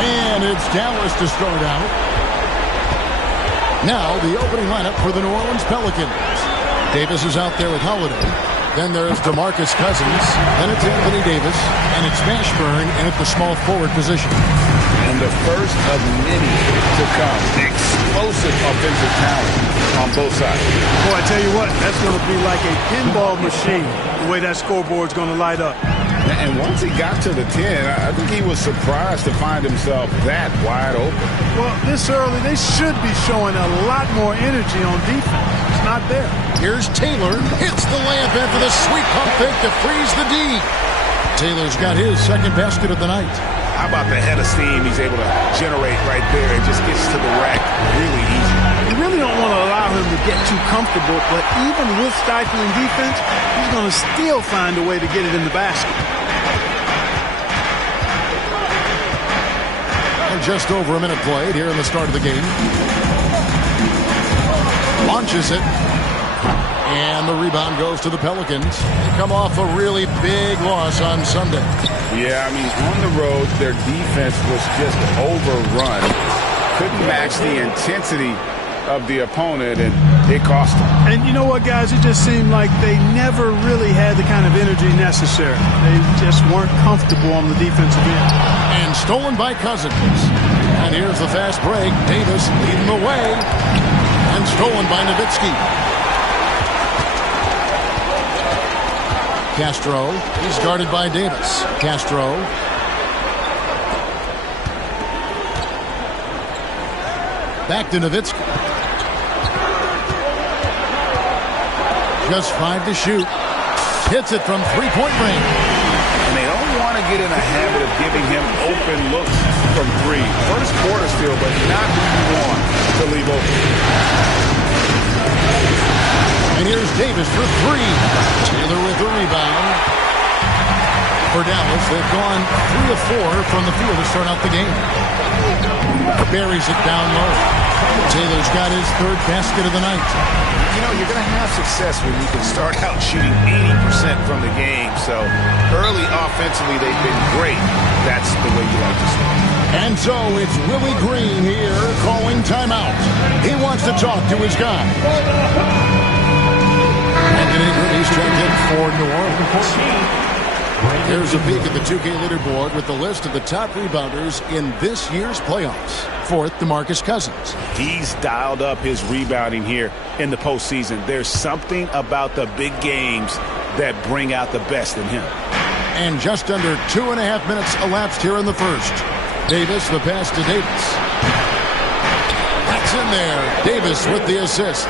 And it's Dallas to start out. Now the opening lineup for the New Orleans Pelicans. Davis is out there with Holiday. Then there's DeMarcus Cousins. Then it's Anthony Davis. And it's Mashburn in at the small forward position. And the first of many to come. Explosive offensive talent on both sides. Boy, I tell you what, that's going to be like a pinball machine, the way that scoreboard's going to light up. And once he got to the 10, I think he was surprised to find himself that wide open. Well, this early, they should be showing a lot more energy on defense. It's not there. Here's Taylor. Hits the layup in for the sweet pump fake to freeze the D. Taylor's got his second basket of the night. How about the head of steam he's able to generate right there? It just gets to the rack really easy. You really don't want to allow him to get too comfortable, but even with stifling defense, he's going to still find a way to get it in the basket. And just over a minute played here in the start of the game. Launches it. And the rebound goes to the Pelicans. They come off a really big loss on Sunday. Yeah, I mean, on the road, their defense was just overrun. Couldn't match the intensity of the opponent, and it cost them. And you know what, guys? It just seemed like they never really had the kind of energy necessary. They just weren't comfortable on the defensive end. And stolen by Cousins. And here's the fast break. Davis leading the way. And stolen by Nowitzki. Castro, he's guarded by Davis. Castro. Back to Nowitzki. Just 5 to shoot. Hits it from three-point range. And they don't want to get in a habit of giving him open looks from three. First quarter still, but not who you want to leave open. And here's Davis for three. Taylor with the rebound. For Dallas, they've gone 3 of 4 from the field to start out the game. Buries it down low. Taylor's got his third basket of the night. You know, you're going to have success when you can start out shooting 80% from the game. So early offensively, they've been great. That's the way you like to start. And so it's Willie Green here calling timeout. He wants to talk to his guy. Brandon Ingram, he's checked in for New Orleans. Here's a peek at the 2K leaderboard with the list of the top rebounders in this year's playoffs. Fourth, DeMarcus Cousins. He's dialed up his rebounding here in the postseason. There's something about the big games that bring out the best in him. And just under 2.5 minutes elapsed here in the first. Davis, the pass to Davis. That's in there. Davis with the assist.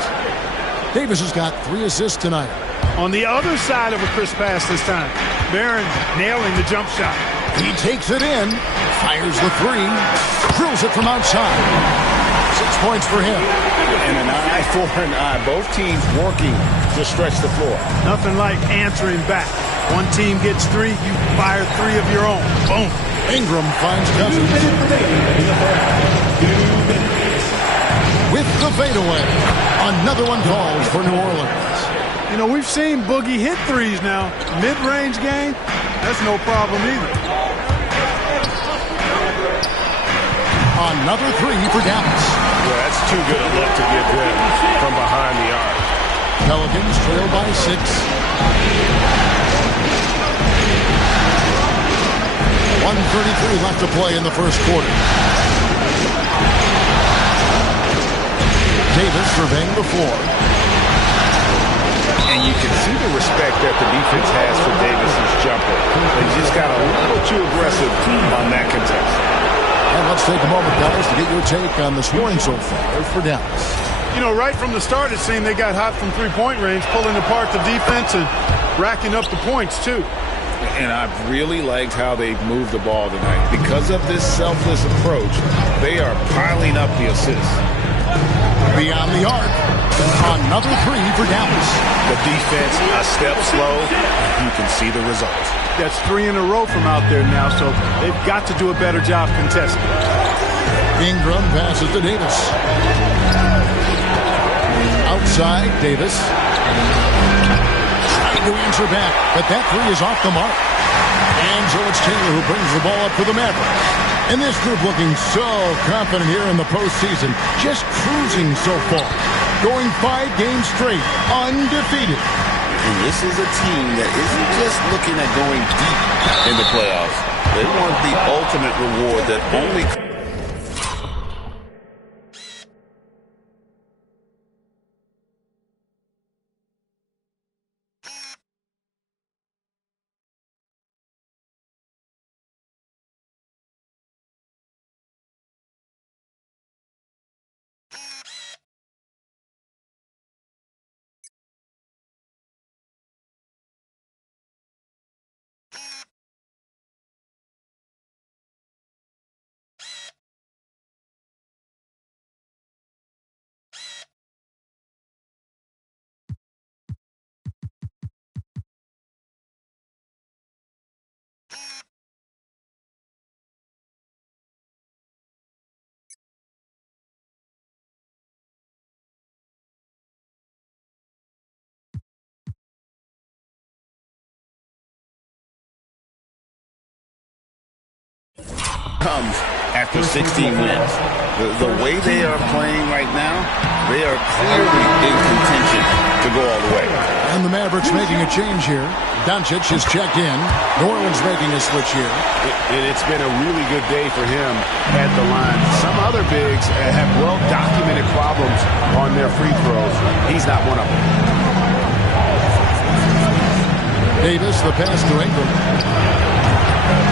Davis has got 3 assists tonight. On the other side of a crisp pass this time. Barron nailing the jump shot. He takes it in, fires the 3, drills it from outside. 6 points for him. And an eye for an eye. Both teams working to stretch the floor. Nothing like answering back. One team gets 3, you fire 3 of your own. Boom. Ingram finds Cousins. With the fadeaway. Another one called for New Orleans. You know, we've seen Boogie hit 3s now. Mid-range game, that's no problem either. Another 3 for Dallas. Yeah, that's too good a look to get them from behind the arc. Pelicans trail by 6. 1:33 left to play in the first quarter. Davis surveying the floor. And you can see the respect that the defense has for Davis's jumper. They just got a little too aggressive on that contest. And let's take a moment, Dallas, to get your take on the scoring so far for Dallas. You know, right from the start, it seemed they got hot from three-point range, pulling apart the defense and racking up the points, too. And I've really liked how they've moved the ball tonight. Because of this selfless approach, they are piling up the assists. Beyond the arc, another 3 for Dallas. The defense a step slow, and you can see the result. That's 3 in a row from out there now, so they've got to do a better job contesting. Ingram passes to Davis. Outside, Davis. Trying to answer back, but that 3 is off the mark. And so it's Taylor who brings the ball up for the Mavericks. And this group looking so confident here in the postseason. Just cruising so far. Going 5 games straight, undefeated. And this is a team that isn't just looking at going deep in the playoffs. They want the ultimate reward that only... comes after 16 wins. The way they are playing right now, they are clearly in contention to go all the way. And the Mavericks making a change here. Doncic is checked in. New Orleans making a switch here. And it's been a really good day for him at the line. Some other bigs have well-documented problems on their free throws. He's not one of them. Davis, the pass to Ingram.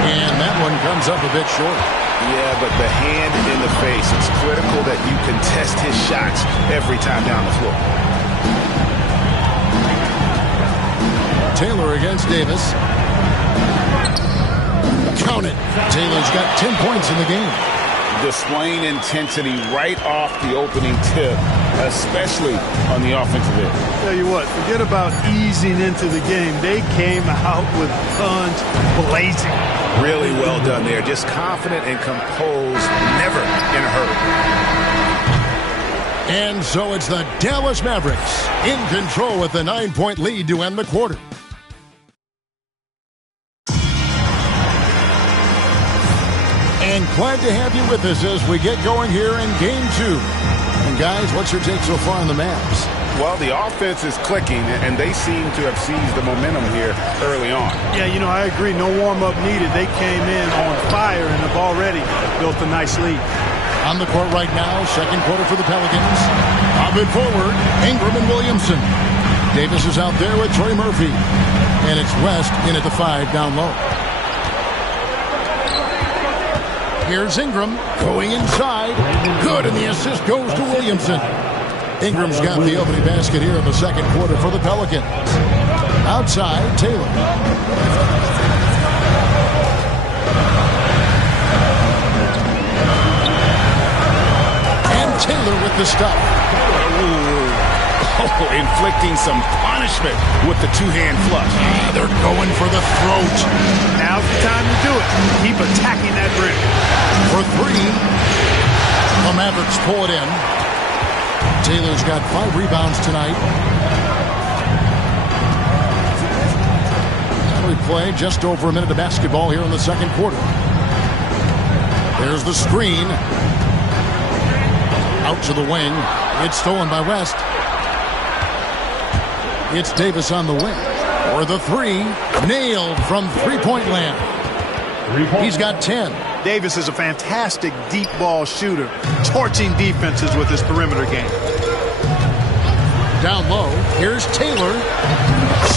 And that one comes up a bit short. Yeah, but the hand in the face. It's critical that you contest his shots every time down the floor. Taylor against Davis. Count it. Taylor's got 10 points in the game. Displaying intensity right off the opening tip, especially on the offensive end. Tell you what, forget about easing into the game. They came out with guns blazing. Really well done there. Just confident and composed, never in a hurry. And so it's the Dallas Mavericks in control with a 9-point lead to end the quarter. And glad to have you with us as we get going here in Game 2. And guys, what's your take so far on the Mavs? Well, the offense is clicking, and they seem to have seized the momentum here early on. Yeah, you know, I agree. No warm-up needed. They came in on fire and have already built a nice lead. On the court right now, second quarter for the Pelicans. Bob it forward, Ingram and Williamson. Davis is out there with Trey Murphy. And it's West in at the 5 down low. Here's Ingram going inside. Good, and the assist goes to Williamson. Ingram's got the opening basket here in the second quarter for the Pelicans. Outside, Taylor. And Taylor with the stop. Oh, inflicting some punishment with the two-hand flush. They're going for the throat. Now's the time to do it. Keep attacking that rim. For 3. The Mavericks pull it in. Taylor's got 5 rebounds tonight. We play just over a minute of basketball here in the second quarter. There's the screen. Out to the wing. It's stolen by West. It's Davis on the wing. For the 3. Nailed from three-point land. He's got 10. Davis is a fantastic deep ball shooter, torching defenses with his perimeter game. Down low, here's Taylor.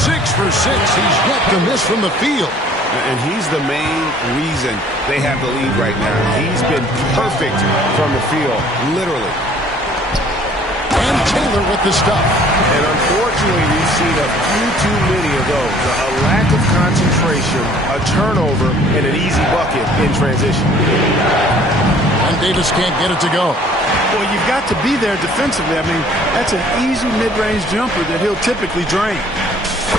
6 for 6. He's yet to miss from the field. And he's the main reason they have the lead right now. He's been perfect from the field, literally. And Taylor with the stuff. And unfortunately, we've seen a few too many of those. A lack of concentration, a turnover, and an easy bucket in transition. And Davis can't get it to go. Well, you've got to be there defensively. I mean, that's an easy mid-range jumper that he'll typically drain.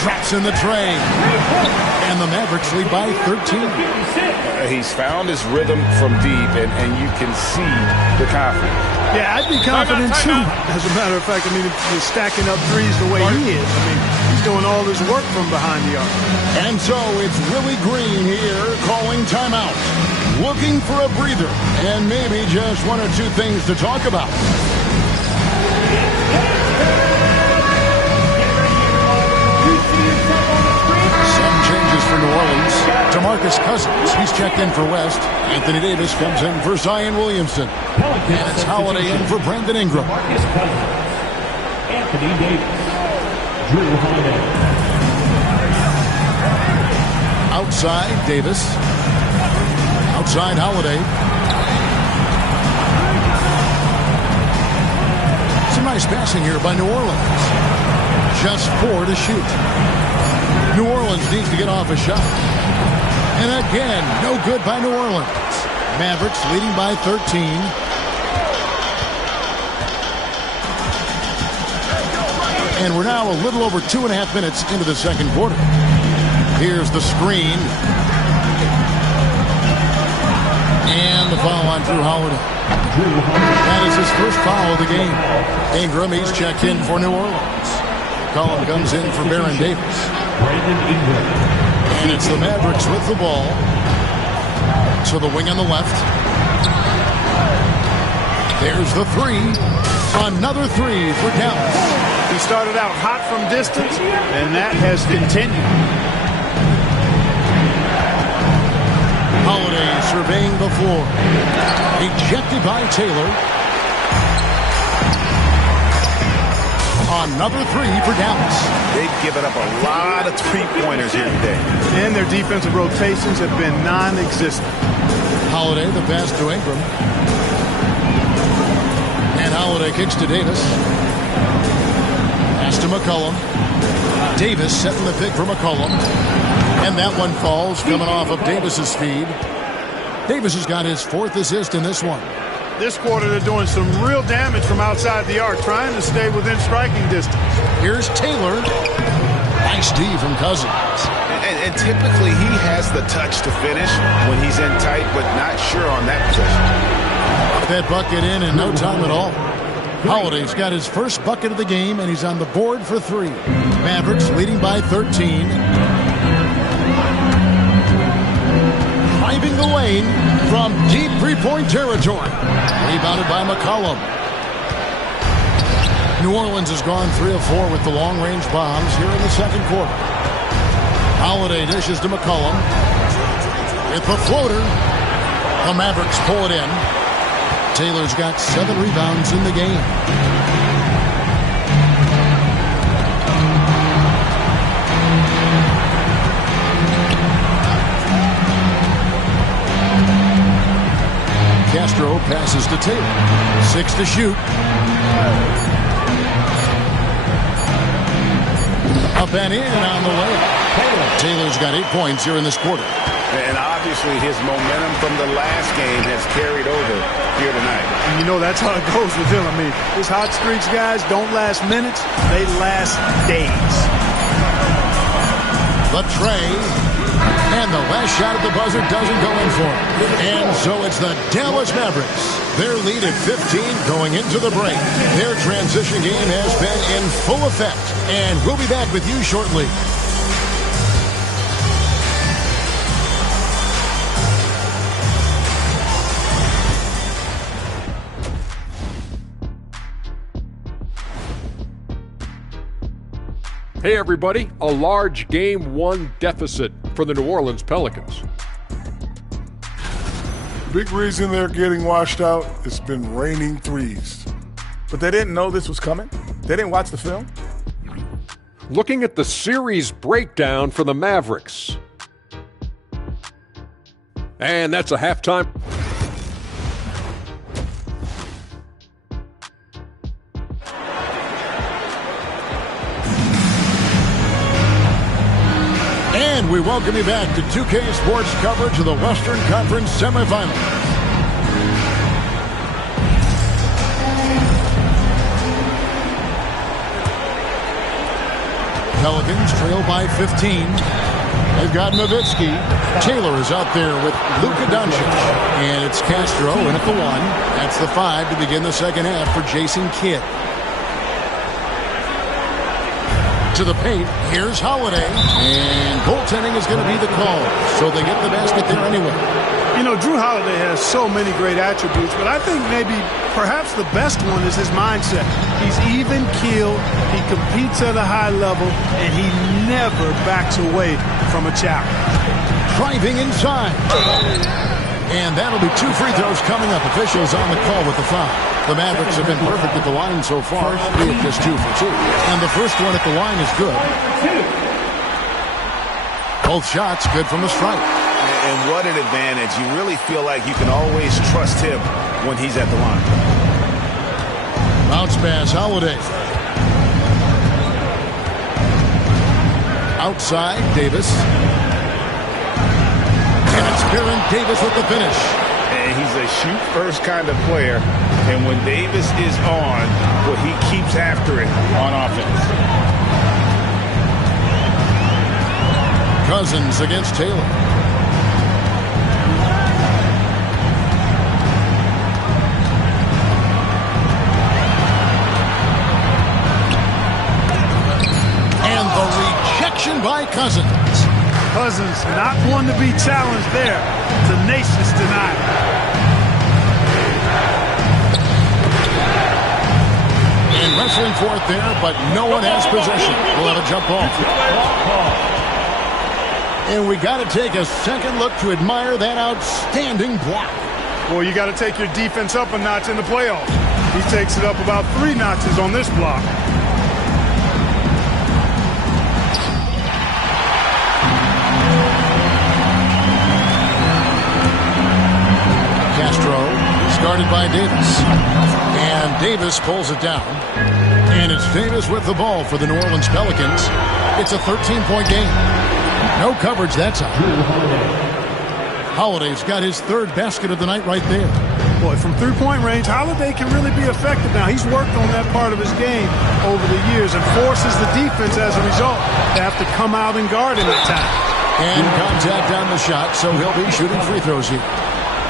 Drops in the tray. And the Mavericks lead by 13. He's found his rhythm from deep, and you can see the confidence. Yeah, I'd be confident too. As a matter of fact, I mean, if you're stacking up threes the way he is, I mean, he's doing all his work from behind the arc. And so it's Willie Green here calling timeout. Looking for a breather and maybe just one or two things to talk about. Some changes for New Orleans. DeMarcus Cousins, he's checked in for West. Anthony Davis comes in for Zion Williamson. And it's Holiday in for Brandon Ingram. Anthony Davis. Drew Holiday. Outside, Davis. Outside, Holiday. Some nice passing here by New Orleans. Just 4 to shoot. New Orleans needs to get off a shot. And again, no good by New Orleans. Mavericks leading by 13. And we're now a little over 2.5 minutes into the second quarter. Here's the screen. And the foul on Drew Holiday. That is his first foul of the game. Ingram, he's checked in for New Orleans. McCollum comes in for Baron Davis. And it's the Mavericks with the ball. To the wing on the left. There's the three. Another three for Dallas. He started out hot from distance, and that has continued. Holiday surveying the floor. Ejected by Taylor. Another three for Dallas. They've given up a lot of three-pointers here today. And their defensive rotations have been non-existent. Holiday, the pass to Ingram. And Holiday kicks to Davis. Pass to McCollum. Davis setting the pick for McCollum. And that one falls, coming off of Davis's feed. Davis has got his 4th assist in this one. This quarter, they're doing some real damage from outside the arc, trying to stay within striking distance. Here's Taylor. Nice D from Cousins. And typically he has the touch to finish when he's in tight, but not sure on that possession. That bucket in no time at all. Holiday's got his first bucket of the game, and he's on the board for 3. Mavericks leading by 13. Driving the lane from deep three-point territory. Rebounded by McCollum. New Orleans has gone 3 of 4 with the long-range bombs here in the second quarter. Holiday dishes to McCollum. With the floater. The Mavericks pull it in. Taylor's got 7 rebounds in the game. Castro passes to Taylor. 6 to shoot. Up and in and on the way. Taylor's got 8 points here in this quarter. And obviously his momentum from the last game has carried over here tonight. And you know that's how it goes with him. I mean, his hot streaks, guys, don't last minutes. They last days. The tray. And the last shot at the buzzer doesn't go in for him. And so it's the Dallas Mavericks. Their lead at 15 going into the break. Their transition game has been in full effect. And we'll be back with you shortly. Hey everybody, a large Game 1 deficit for the New Orleans Pelicans. Big reason they're getting washed out, it's been raining threes. But they didn't know this was coming? They didn't watch the film? Looking at the series breakdown for the Mavericks. And that's a halftime. And we welcome you back to 2K Sports coverage of the Western Conference semifinals. Pelicans trail by 15. They've got Nowitzki. Taylor is out there with Luka Doncic. And it's Castro in at the 1. That's the 5 to begin the second half for Jason Kidd. To the paint. Here's Holiday. And goaltending is going to be the call. So they get the basket there anyway. You know, Drew Holiday has so many great attributes, but I think perhaps the best one is his mindset. He's even-keeled, he competes at a high level, and he never backs away from a challenge. Driving inside. And that'll be 2 free throws coming up. Officials on the call with the foul. The Mavericks have been perfect at the line so far, be it just 2 for 2. And the first one at the line is good. Both shots good from the stripe. And what an advantage. You really feel like you can always trust him when he's at the line. Bounce pass, Holiday. Outside, Davis. And it's Baron Davis with the finish. And he's a shoot-first kind of player. And when Davis is on, well, he keeps after it on offense. Cousins against Taylor. By Cousins. Cousins, not one to be challenged there. Tenacious denial. And wrestling for it there, but no one has possession. We'll have a jump off. And we got to take a second look to admire that outstanding block. Well, you got to take your defense up a notch in the playoffs. He takes it up about 3 notches on this block. Guarded by Davis. And Davis pulls it down. And it's Davis with the ball for the New Orleans Pelicans. It's a 13-point game. No coverage that time. Holiday's got his 3rd basket of the night right there. Boy, from 3-point range, Holiday can really be effective now. He's worked on that part of his game over the years and forces the defense as a result to have to come out and guard him at times. And contact on the shot, so he'll be shooting free throws here.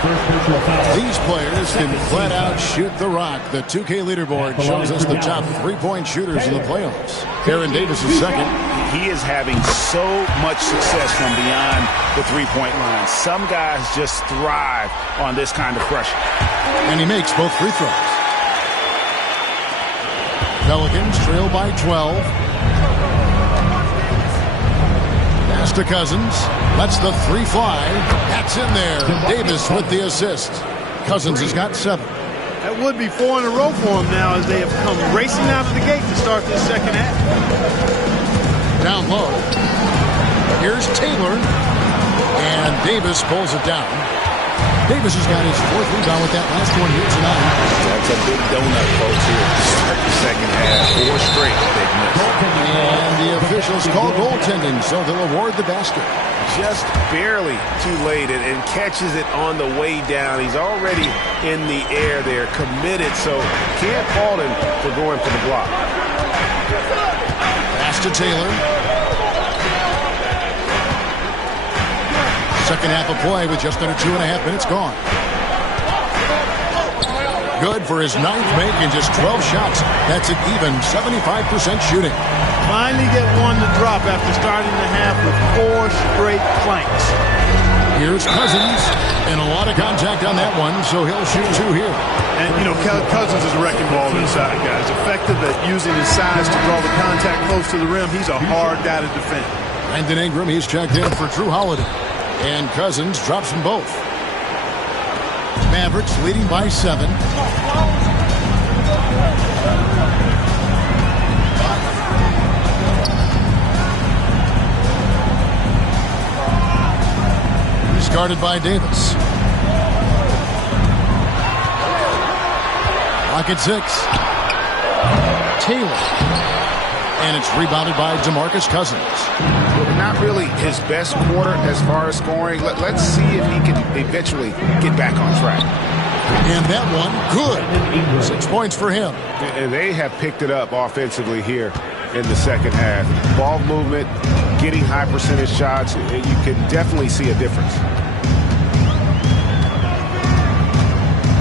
These players can flat out shoot the rock. The 2K leaderboard shows us the top 3-point shooters in the playoffs. Baron Davis is second. He is having so much success from beyond the 3-point line. Some guys just thrive on this kind of pressure. And he makes both free throws. Pelicans trail by 12. Pass to Cousins. Lets the 3 fly. That's in there. Davis with the assist. Cousins has got 7. That would be 4 in a row for him now as they have come racing out of the gate to start this second half. Down low. Here's Taylor. And Davis pulls it down. Davis has got his 4th rebound with that last one here tonight. That's a big donut, folks, here to start the second half. 4 straight they've missed. And the officials call goaltending, so they'll award the basket. Just barely too late and catches it on the way down. He's already in the air there, committed, so can't fault him for going for the block. Pass to Taylor. Second half of play with just under 2.5 minutes gone. Good for his 9th make and just 12 shots. That's an even 75% shooting. Finally get one to drop after starting the half with 4 straight planks. Here's Cousins, and a lot of contact on that one, so he'll shoot 2 here. And, you know, Cousins is a wrecking ball inside, guys. Effective at using his size to draw the contact close to the rim. He's a hard guy to defend. Brandon Ingram, he's checked in for Drew Holiday. And Cousins drops them both. Mavericks leading by 7. He's guarded by Davis. Clock at 6. Taylor. And it's rebounded by DeMarcus Cousins. Not really his best quarter as far as scoring. Let's see if he can eventually get back on track. And that one, good. 6 points for him. And they have picked it up offensively here in the second half. Ball movement, getting high percentage shots. You can definitely see a difference.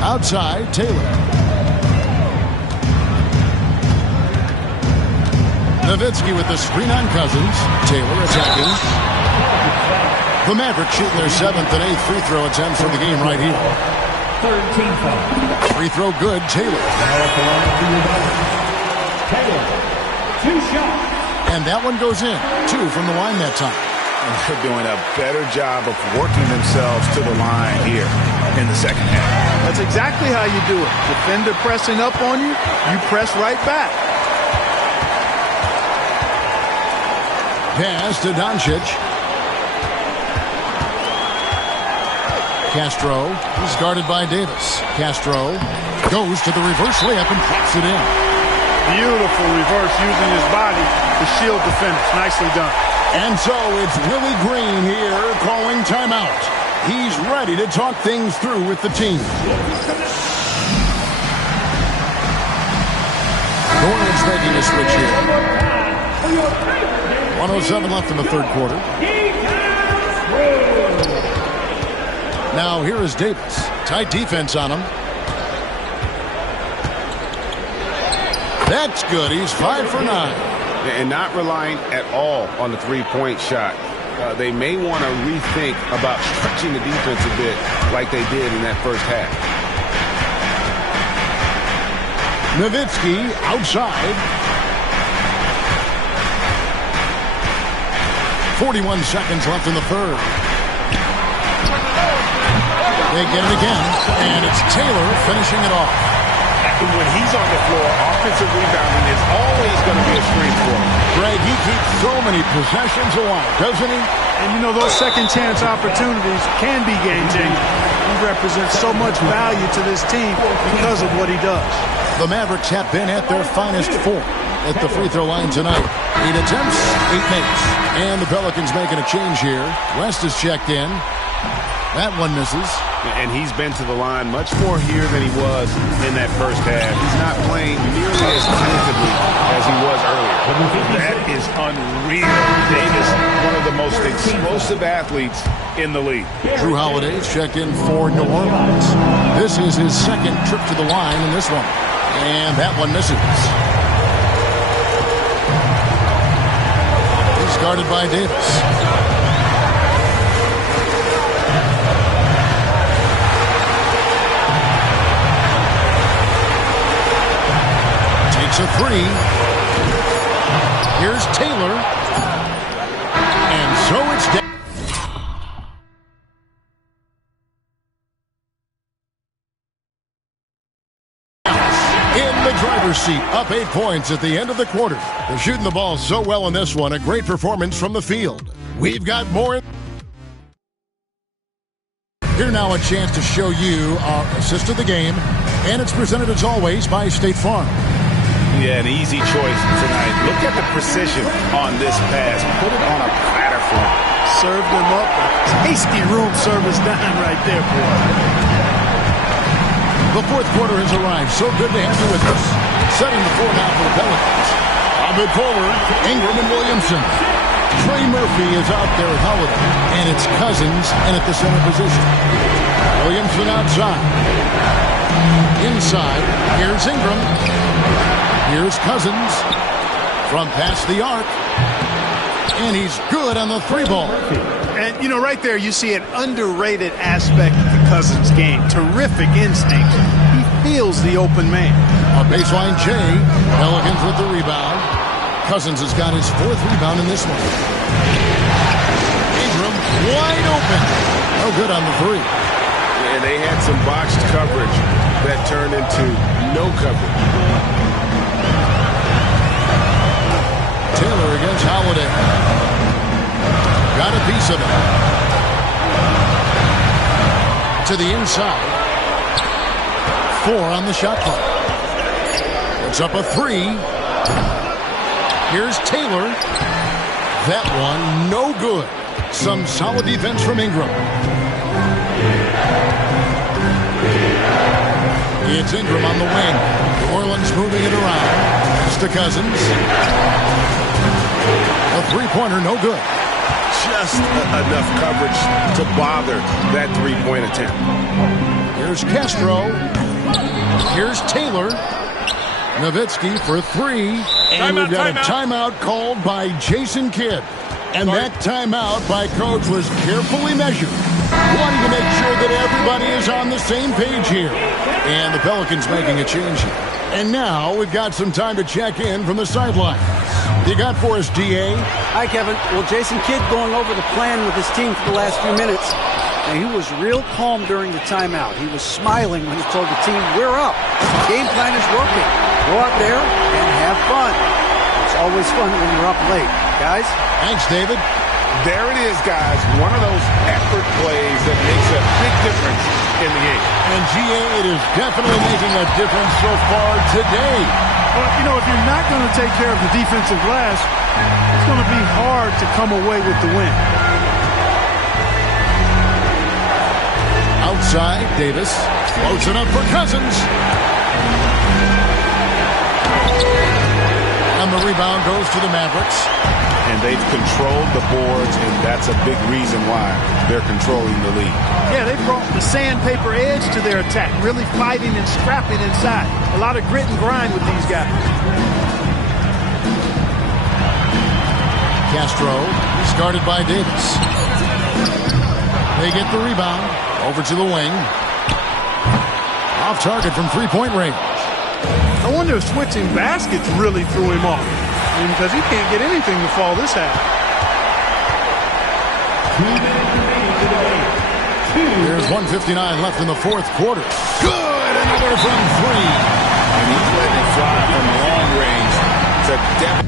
Outside, Taylor. Nowitzki with the screen on Cousins. Taylor attacking. The Mavericks shooting their 7th and 8th free throw attempts for the game right here. Third team foul. Free throw good, Taylor. Taylor, 2 shots. And that one goes in. 2 from the line that time. And they're doing a better job of working themselves to the line here in the second half. That's exactly how you do it. Defender pressing up on you, you press right back. Pass to Doncic. Castro is guarded by Davis. Castro goes to the reverse layup and pops it in. Beautiful reverse using his body to shield the finish. Nicely done. And so it's Willie Green here calling timeout. He's ready to talk things through with the team. Norland's making a switch here. 1:07 left in the third quarter. Now here is Davis. Tight defense on him. That's good. He's 5 for 9. And not relying at all on the three-point shot. They may want to rethink about stretching the defense a bit like they did in that first half. Nowitzki outside. 41 seconds left in the third. They get it again, and it's Taylor finishing it off. When he's on the floor, offensive rebounding is always going to be a strength for him. Greg, he keeps so many possessions alive, doesn't he? And you know, those second chance opportunities can be game-changing. He represents so much value to this team because of what he does. The Mavericks have been at their finest form at the free throw line tonight. 8 attempts, 8 makes. And the Pelicans making a change here. West is checked in. That one misses. And he's been to the line much more here than he was in that first half. He's not playing nearly as tentatively as he was earlier. That is unreal. Davis, one of the most explosive athletes in the league. Drew Holiday's checked in for New Orleans. This is his second trip to the line in this one. And that one misses. He's guarded by Davis. A 3. Here's Taylor. And so it's down. In the driver's seat, up 8 points at the end of the quarter. They're shooting the ball so well in this one. A great performance from the field. We've got more. Here now a chance to show you our assist of the game. And it's presented as always by State Farm. Yeah, an easy choice tonight. Look at the precision on this pass. Put it on a platter for him. Served him up a tasty room service dime right there, boy. The fourth quarter has arrived. So good to have you with us. Setting the floor now for the Pelicans. Abid forward, Ingram and Williamson. Trey Murphy is out there with Holiday. And it's Cousins in at the center position. Williamson outside. Inside, here's Ingram. Here's Cousins from past the arc. And he's good on the 3 ball. And, you know, right there you see an underrated aspect of the Cousins game. Terrific instinct. He feels the open man. A baseline J. Pelicans with the rebound. Cousins has got his 4th rebound in this one. Ingram wide open. No good on the 3. And they had some botched coverage that turned into no coverage. Taylor against Holiday. Got a piece of it. To the inside. 4 on the shot clock. It's up a 3. Here's Taylor. That one no good. Some solid defense from Ingram. It's Ingram on the wing. New Orleans moving it around. It's to Cousins. A 3-pointer, no good. Just enough coverage to bother that 3-point attempt. Here's Castro. Here's Taylor. Nowitzki for 3. And we've got a timeout called by Jason Kidd. And that timeout by Coach was carefully measured, wanting to make sure that everybody is on the same page here. And the Pelicans making a change here. And now we've got some time to check in from the sidelines. You got for us, D.A.? Hi, Kevin. Well, Jason Kidd going over the plan with his team for the last few minutes. And he was real calm during the timeout. He was smiling when he told the team, we're up. The game plan is working. Go out there and have fun. It's always fun when you're up late. Guys? Thanks, David. There it is, guys. One of those effort plays that makes a big difference in the game. And G.A., it is definitely making a difference so far today. Well, you know, if you're not going to take care of the defensive glass, it's going to be hard to come away with the win. Outside, Davis floats it up for Cousins. And the rebound goes to the Mavericks. And they've controlled the boards, and that's a big reason why they're controlling the lead. Yeah, they brought the sandpaper edge to their attack, really fighting and scrapping inside. A lot of grit and grind with these guys. Castro, started by Davis. They get the rebound. Over to the wing. Off target from three-point range. I wonder if switching baskets really threw him off. Because he can't get anything to fall this half. There's 1:59 left in the fourth quarter. Good! Another from three. And he's letting it fly from long range to depth.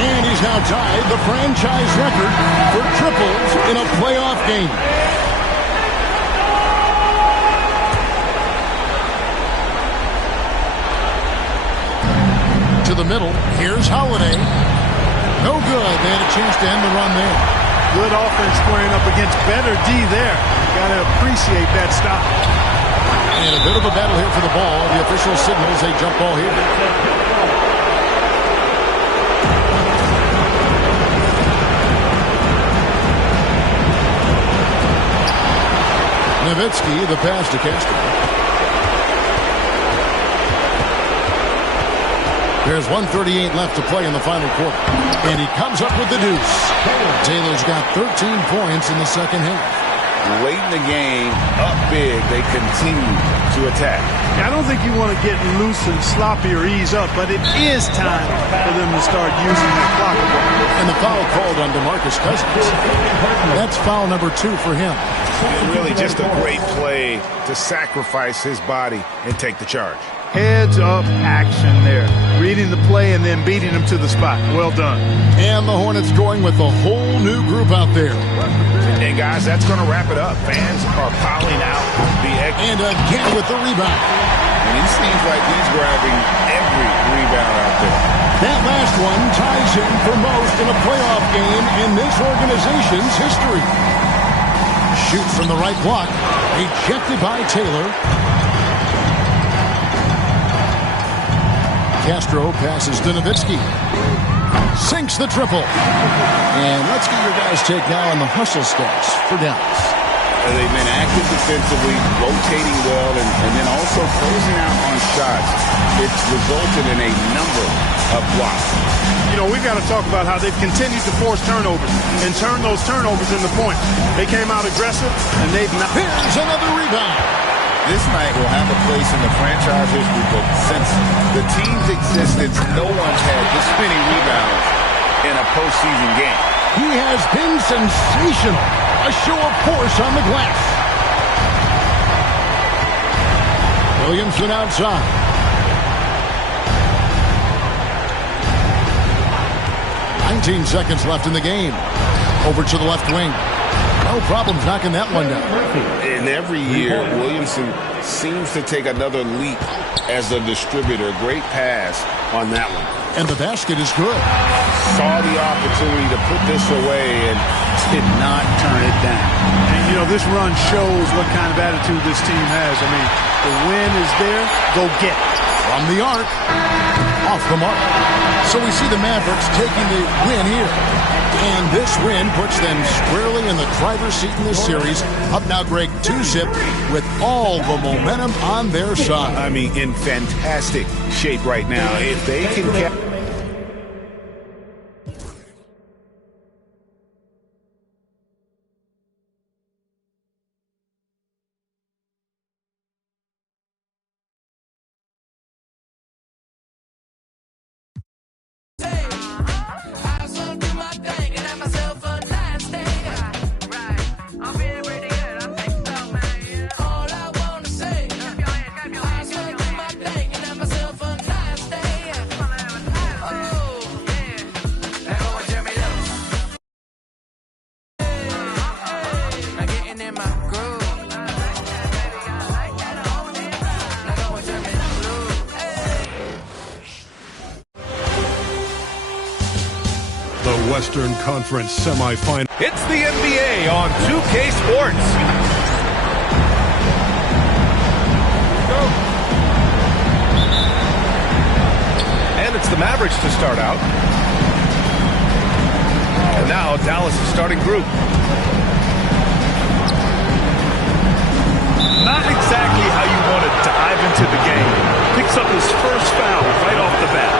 And he's now tied the franchise record for triples in a playoff game. To the middle, here's Holiday. No good. They had a chance to end the run there. Good offense squaring up against better D there. Got to appreciate that stop. And a bit of a battle here for the ball. The official signals a jump ball here. Nowitzki, the pass to Castro. There's 1:38 left to play in the final quarter. And he comes up with the deuce. Taylor's got 13 points in the second half. Late in the game, up big, they continue to attack. I don't think you want to get loose and sloppy or ease up, but it is time for them to start using that clock. And the foul called on DeMarcus Cousins. That's foul number 2 for him. And really just a great play to sacrifice his body and take the charge. Heads up action there. Reading the play and then beating him to the spot. Well done. And the Hornets going with a whole new group out there. And guys, that's going to wrap it up. Fans are piling out the and again with the rebound. And he seems like he's grabbing every rebound out there. That last one ties him for most in a playoff game in this organization's history. Shoots from the right block. Ejected by Taylor. Castro passes to Nowitzki. Sinks the triple. And let's get your guys' take now on the hustle stats for Dallas. They've been active defensively, rotating well, and then also closing out on shots. It's resulted in a number of blocks. You know, we've got to talk about how they've continued to force turnovers and turn those turnovers into points. They came out aggressive, and they've not. Here's another rebound. This night will have a place in the franchise history book. Since the team's existence, no one's had this many rebounds in a postseason game. He has been sensational. A show of force on the glass. Williamson outside. "19 seconds left in the game. Over to the left wing. No problems knocking that one down. And every year, Williamson seems to take another leap as a distributor. Great pass on that one. And the basket is good. Saw the opportunity to put this away, and did not turn it down. And, you know, this run shows what kind of attitude this team has. I mean, the win is there. Go get it. From the arc, off the mark. So we see the Mavericks taking the win here. And this win puts them squarely in the driver's seat in this series. Up now, Greg, 2-zip with all the momentum on their side. I mean, in fantastic shape right now. If they can The Western Conference semifinal. It's the NBA on 2K Sports. And it's the Mavericks to start out. And now Dallas' starting group. Not exactly how you want to dive into the game. Picks up his first foul right off the bat.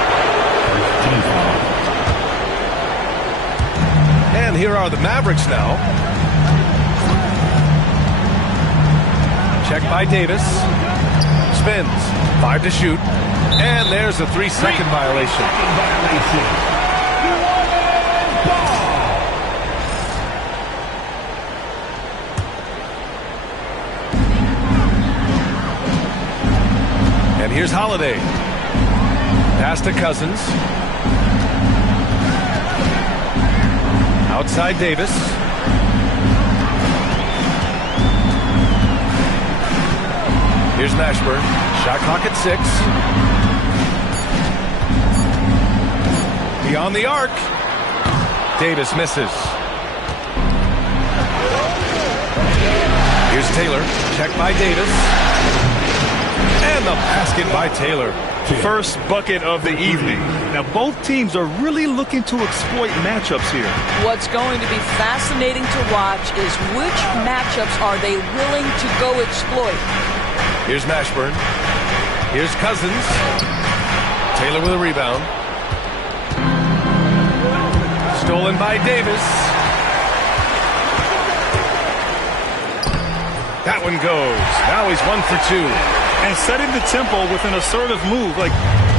And here are the Mavericks now. Check by Davis. Spins. 5 to shoot. And there's a 3-second violation. And here's Holiday. Pass to Cousins. Outside Davis. Here's Mashburn. Shot clock at 6. Beyond the arc. Davis misses. Here's Taylor. Check by Davis. And the basket by Taylor. First bucket of the evening. Now, both teams are really looking to exploit matchups here. What's going to be fascinating to watch is which matchups are they willing to go exploit. Here's Mashburn. Here's Cousins. Taylor with a rebound. Stolen by Davis. That one goes. Now he's 1 for 2. And setting the tempo with an assertive move. Like,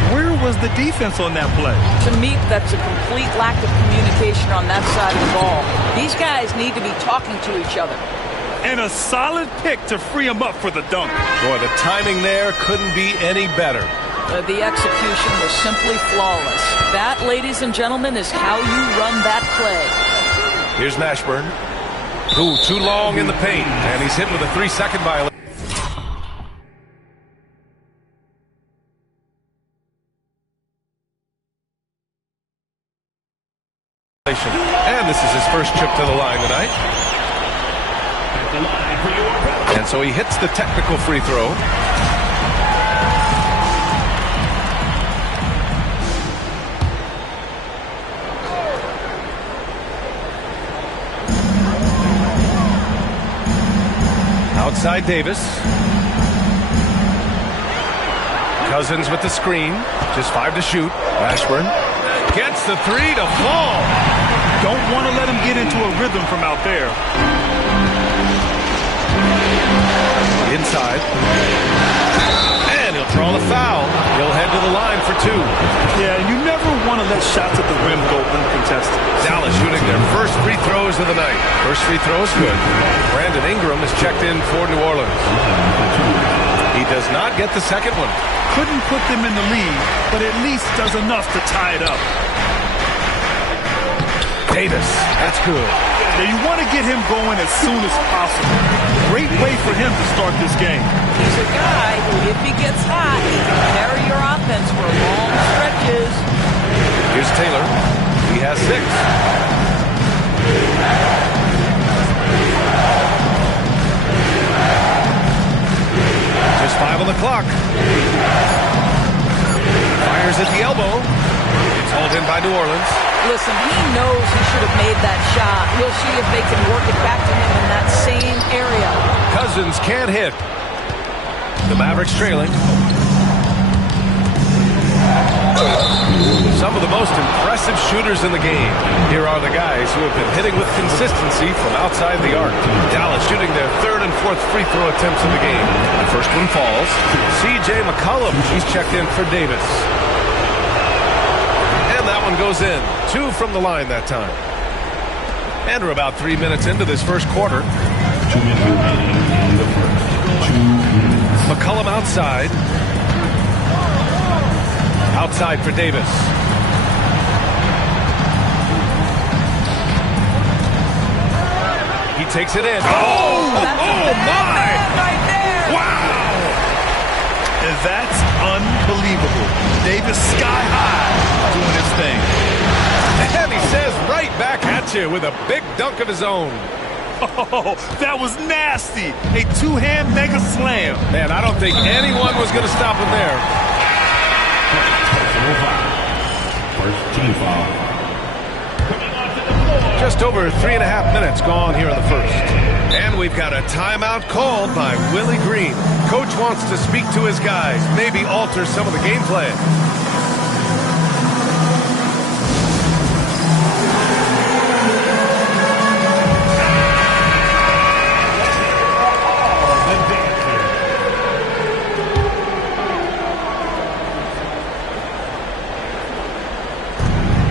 where was the defense on that play? To me, that's a complete lack of communication on that side of the ball. These guys need to be talking to each other. And a solid pick to free him up for the dunk. Boy, the timing there couldn't be any better. The execution was simply flawless. That, ladies and gentlemen, is how you run that play. Here's Mashburn. Ooh, too long in the paint. And he's hit with a 3-second violation. And this is his first trip to the line tonight. And so he hits the technical free throw. Outside Davis. Cousins with the screen. Just 5 to shoot. Mashburn gets the 3 to fall. Don't want to let him get into a rhythm from out there. Inside. And he'll draw the foul. He'll head to the line for 2. Yeah, you never want to let shots at the rim go uncontested. Dallas shooting their first free throws of the night. First free throw is good. Brandon Ingram is checked in for New Orleans. He does not get the second one. Couldn't put them in the lead, but at least does enough to tie it up. Davis, that's good. Now you want to get him going as soon as possible. Great way for him to start this game. He's a guy who, if he gets hot, he can carry your offense for long stretches. Here's Taylor. He has 6. He'll see if they can work it back to him in that same area. Cousins can't hit. The Mavericks trailing. Some of the most impressive shooters in the game. Here are the guys who have been hitting with consistency from outside the arc. Dallas shooting their third and fourth free throw attempts in the game. The first one falls. C.J. McCollum, he's checked in for Davis. And that one goes in. 2 from the line that time. And we're about 3 minutes into this first quarter. 2 minutes remaining in the first. 2 minutes. McCollum outside. Outside for Davis. He takes it in. Oh my! Right there. Wow! And that's unbelievable. Davis sky high doing his thing. And he says right back at you with a big dunk of his own. Oh, that was nasty. A two-hand mega slam. Man, I don't think anyone was going to stop him there. First team foul. Just over 3.5 minutes gone here in the first. And we've got a timeout called by Willie Green. Coach wants to speak to his guys, maybe alter some of the game plan.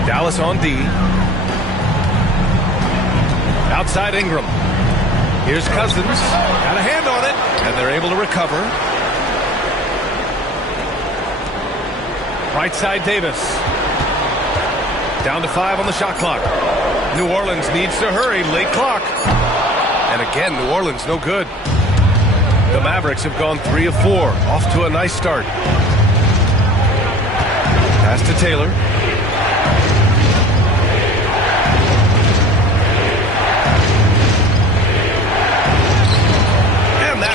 Dallas on D. Outside Ingram. Here's Cousins. Got a hand on it, and they're able to recover. Right side Davis. Down to 5 on the shot clock. New Orleans needs to hurry. Late clock. And again, New Orleans no good. The Mavericks have gone 3 of 4. Off to a nice start. Pass to Taylor.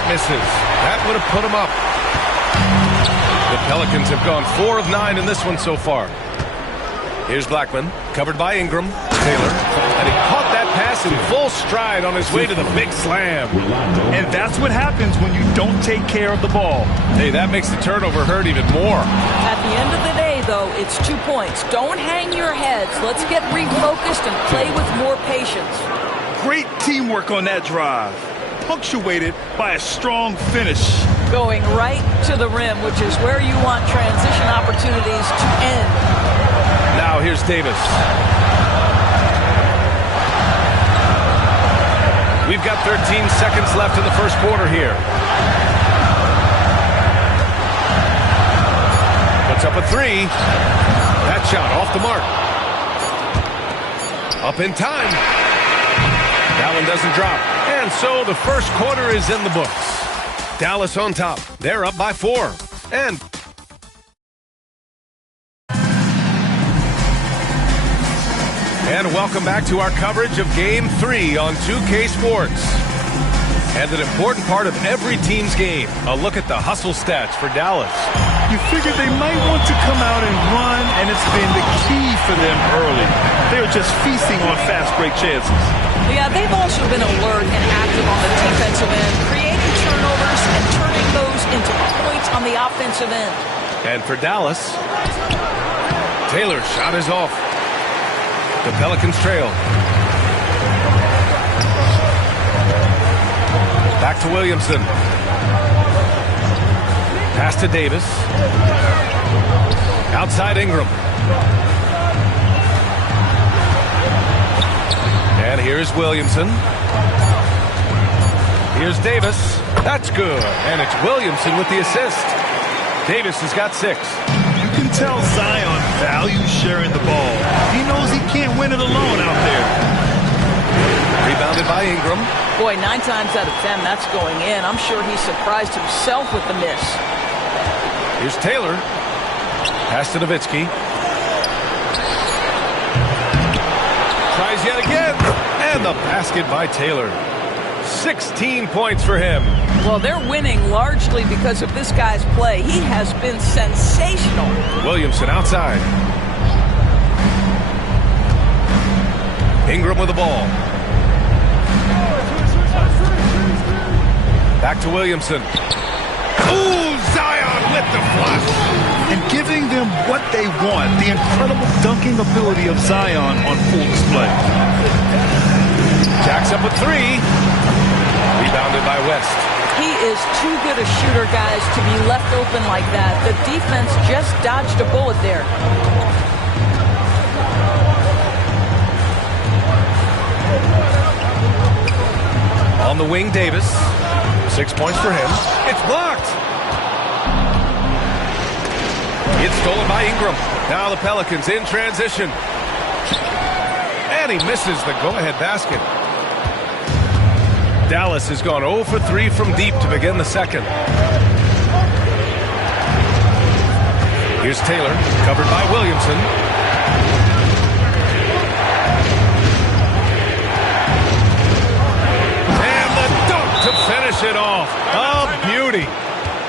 Misses. That would have put him up. The Pelicans have gone 4 of 9 in this one so far. Here's Blackman, covered by Ingram. Taylor, and he caught that pass in full stride on his way to the big slam. And that's what happens when you don't take care of the ball. Hey, that makes the turnover hurt even more. At the end of the day, though, it's 2 points. Don't hang your heads. Let's get refocused and play with more patience. Great teamwork on that drive. Punctuated by a strong finish. Going right to the rim, which is where you want transition opportunities to end. Now here's Davis. We've got 13 seconds left in the first quarter here. Puts up a 3. That shot off the mark. Up in time. That one doesn't drop. And so the first quarter is in the books. Dallas on top. They're up by 4. And welcome back to our coverage of Game 3 on 2K Sports. And an important part of every team's game, a look at the hustle stats for Dallas. You figured they might want to come out and run, and it's been the key for them early. They're just feasting on fast break chances. Yeah, they've also been alert and active on the defensive end, creating turnovers and turning those into points on the offensive end. And for Dallas, Taylor's shot is off. The Pelicans trail. Back to Williamson. Pass to Davis. Outside Ingram. And here's Williamson. Here's Davis. That's good. And it's Williamson with the assist. Davis has got 6. You can tell Zion values sharing the ball. He knows he can't win it alone out there. Rebounded by Ingram. Boy, 9 times out of 10, that's going in. I'm sure he surprised himself with the miss. Here's Taylor. Pass to Nowitzki. Tries yet again. And the basket by Taylor. 16 points for him. Well, they're winning largely because of this guy's play. He has been sensational. Williamson outside. Ingram with the ball. Back to Williamson. Ooh, Zion with the flush. And giving them what they want. The incredible dunking ability of Zion on full display. Jacks up with 3. Rebounded by West. He is too good a shooter, guys, to be left open like that. The defense just dodged a bullet there. On the wing, Davis. 6 points for him. It's blocked. It's stolen by Ingram. Now the Pelicans in transition. And he misses the go-ahead basket. Dallas has gone 0 for 3 from deep to begin the second. Here's Taylor, covered by Williamson. And the dunk to finish it off. Oh, beauty.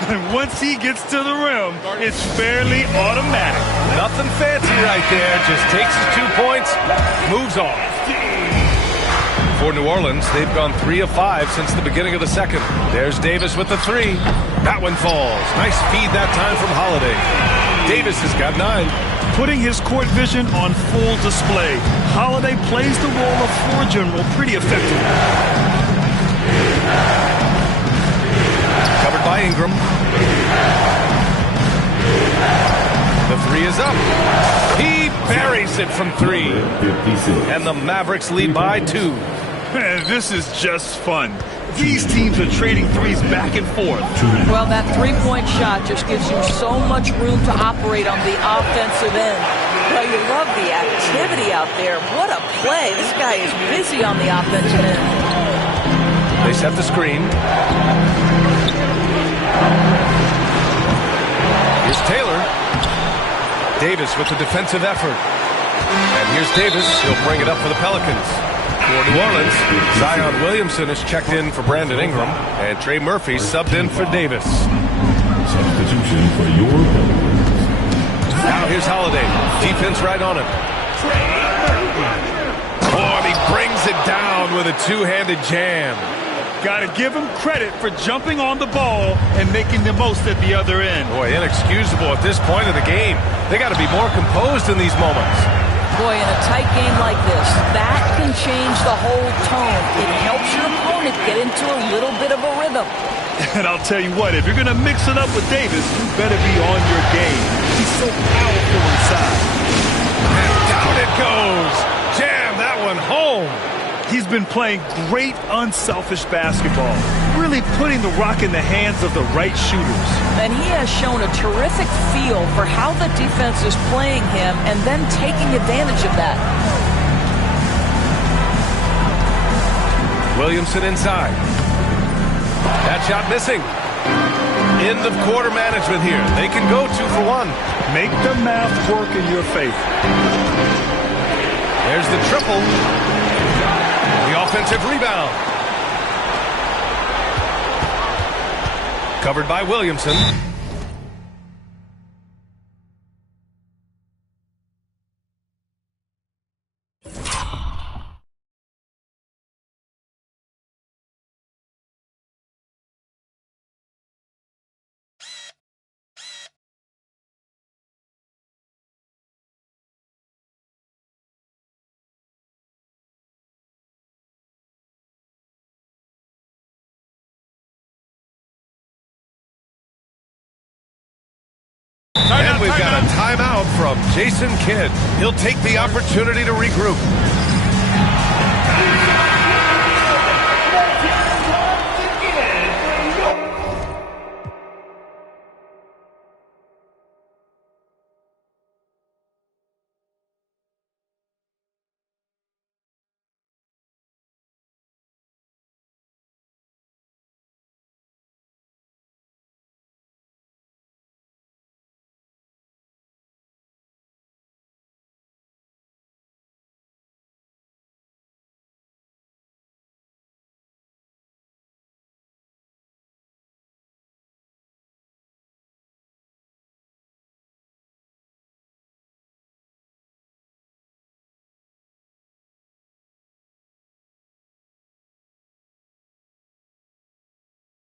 And once he gets to the rim, it's fairly automatic. Nothing fancy right there. Just takes his 2 points, moves on. For New Orleans, they've gone 3 of 5 since the beginning of the second. There's Davis with the 3. That one falls. Nice feed that time from Holiday. Davis has got 9. Putting his court vision on full display. Holiday plays the role of floor general pretty effectively. Covered by Ingram. The 3 is up. He buries it from 3. And the Mavericks lead by 2. Man, this is just fun. These teams are trading threes back and forth. Well, that three-point shot just gives you so much room to operate on the offensive end. Well, you love the activity out there. What a play. This guy is busy on the offensive end. They set the screen. Here's Taylor. Davis with the defensive effort. And here's Davis. He'll bring it up for the Pelicans. For New Orleans, Zion Williamson is checked in for Brandon Ingram, and Trey Murphy subbed in for Davis. Substitution for your Pelicans. Now here's Holiday. Defense right on him. Oh, and he brings it down with a two-handed jam. Got to give him credit for jumping on the ball and making the most at the other end. Boy, inexcusable at this point of the game. They got to be more composed in these moments. Boy, in a tight game like this, that can change the whole tone. It helps your opponent get into a little bit of a rhythm. And I'll tell you what, if you're going to mix it up with Davis, you better be on your game. He's so powerful inside. And down it goes. Jam that one home. He's been playing great unselfish basketball, really putting the rock in the hands of the right shooters. And he has shown a terrific feel for how the defense is playing him and then taking advantage of that. Williamson inside. That shot missing. End of quarter management here. They can go 2 for 1. Make the math work in your favor. There's the triple. The offensive rebound. Covered by Williamson. And we've got a timeout from Jason Kidd. He'll take the opportunity to regroup.